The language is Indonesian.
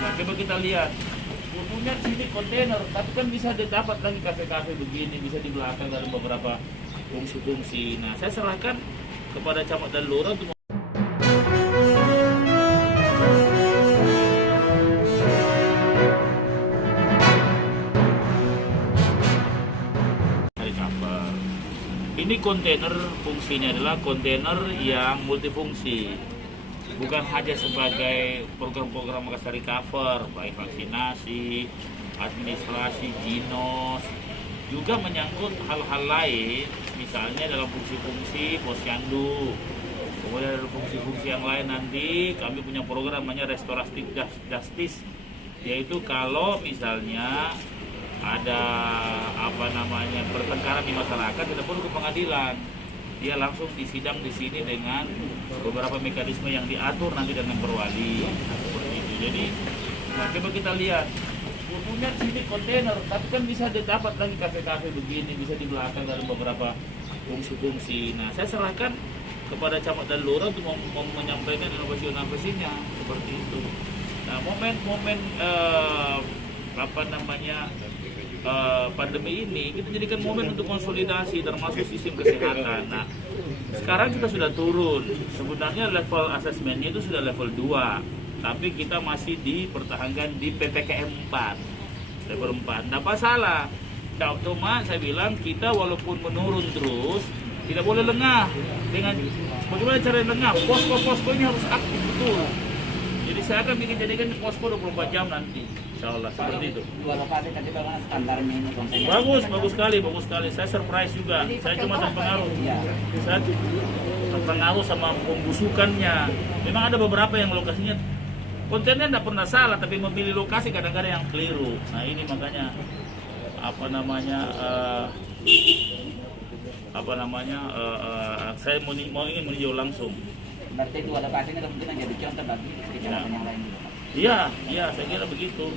Nah, coba kita lihat. Punya sini kontainer, tapi kan bisa didapat lagi kafe-kafe begini, bisa di belakang dari beberapa fungsi-fungsi. Nah, saya serahkan kepada Camat dan Lurah untuk mencari cover. Ini kontainer fungsinya adalah kontainer yang multifungsi. Bukan hanya sebagai program-program Makassar Recover, baik vaksinasi, administrasi, ginos, juga menyangkut hal-hal lain, misalnya dalam fungsi-fungsi posyandu. Kemudian ada fungsi-fungsi yang lain nanti kami punya program namanya restoratif justice, yaitu kalau misalnya ada pertengkaran di masyarakat tidak perlu ke pengadilan, dia langsung disidang di sini dengan beberapa mekanisme yang diatur nanti dengan perwali seperti itu. Jadi, nah coba kita lihat, punya sini kontainer, tapi kan bisa didapat lagi kafe-kafe begini, bisa di belakang dari beberapa fungsi-fungsi. Nah, saya serahkan kepada Camat dan Lurah untuk menyampaikan inovasi-inovasinya seperti itu. Nah, momen-momen pandemi ini kita jadikan momen untuk konsolidasi termasuk sistem kesehatan. Nah, sekarang kita sudah turun. Sebenarnya level asesmennya itu sudah level 2, tapi kita masih dipertahankan di PPKM 4, level 4. Tidak masalah. Cuma saya bilang kita walaupun menurun terus, tidak boleh lengah. Dengan bagaimana cara lengah? Posko-poskonya harus aktif betul. Jadi saya akan jadikan posko 24 jam nanti. Insya Allah seperti itu. Dua lokasi tadi bagaimana standarnya ini kontainer? Bagus sekali. Saya surprise juga. Saya cuma terpengaruh. Saya terpengaruh sama pembusukannya. Memang ada beberapa yang lokasinya kontennya tidak pernah salah, tapi memilih lokasi kadang-kadang yang keliru. Nah ini makanya saya ingin meninjau langsung. Berarti dua lokasi ini kemungkinan jadi contoh bagi kecamatan yang lain. Iya, saya kira begitu.